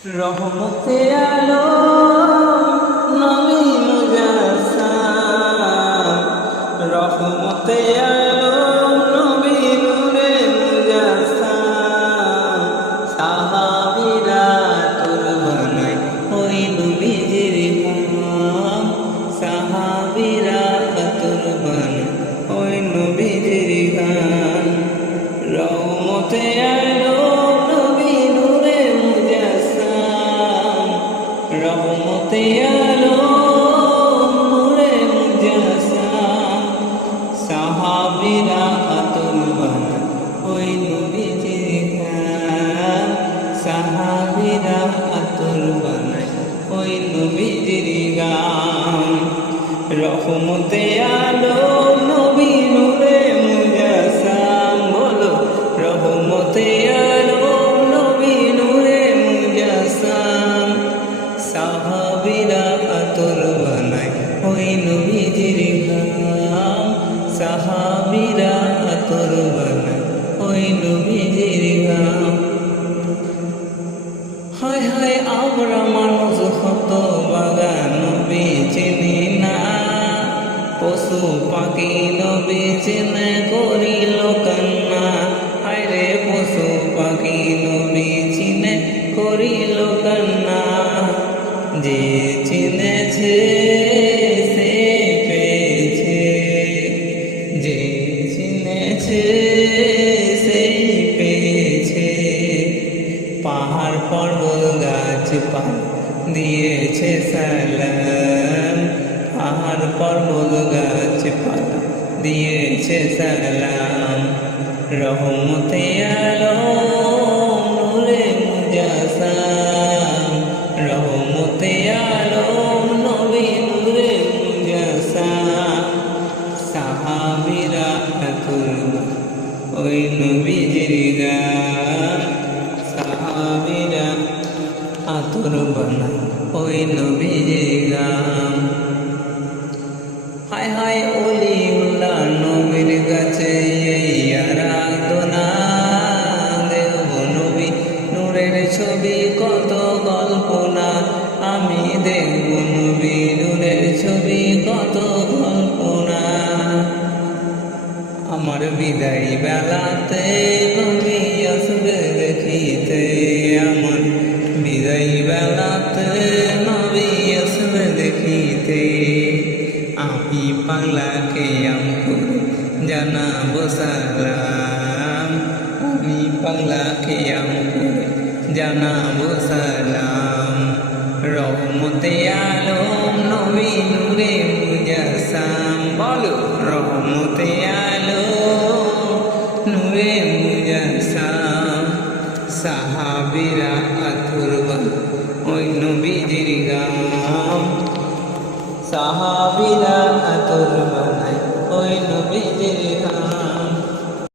রহমতে আলম নবী মুজাসসাম, রহমতে আলম নবী নূরে মুজাসসাম। সাহাবীরা তোর বানায় ওই নবীজির গান, সাহাবীরা তোর বানায় ওই নবীজির গান। রহমতে আলম নবী নূরে মুজাসসাম, রহমতে আলম নূরে মুজাসসাম। সাহাবীরা তোর বানায় ওই নবীজির গান, সাহাবীরা তোর বানায় ওই নবীজির গান। রহমতে আলম নবী নূরে মুজাসসাম, বলো রহমতে আলম নবী নূরে মুজাসসাম। সাহাবীরা তোর বানায় ওই নবীজির গান, সাহাবীরা তোর বানায় ওই নবীজির গান। হায় হায় আমরা মানুষ হত বাগান নবী চিনি না, পশু পাখি নবী চিনে করিল কান্না। হায় রে পশু পাখি নবী চিনে করিল কান্না। যে চিনেছে সে পেয়েছে, যে চিনেছে সেই পেয়েছে। পাহাড় পর্বত গাছপালা দিয়েছে সালাম, পাহাড় পর্বত গাছপালা দিয়েছে সালাম। রহমতে আলম নূরে মুজাসসাম, রহমতে আলম নবী নূরে মুজাসসাম। সাহাবীরা তোর ওই নবীজির গান, সাহাবীরা তোর বানায় ওই নবীজির গান। হায় হায় ওলিউল্লাহ নবীর কাছে এই আরাধনা, দেখব নবী নূরের ছবি কত কল্পনা। আমি দেখব নবী নূরের ছবি কত কল্পনা। আমার বিদায় বেলাতে নবী আসবে দেখিতে, আমার বিদায় বেলাতে নবী আসবে দেখিতে। আমি পাগলাকে করে জানাবো সালাম, আমি পাগলাকে করে জানাবো সালাম। রহমতে আলম নবী নূরে মুজাসসাম, বলো রহমতে আলম নূরে মুজাসসাম। সাহাবীরা তোর বানায় ওই নবীজির গান, সাহাবীরা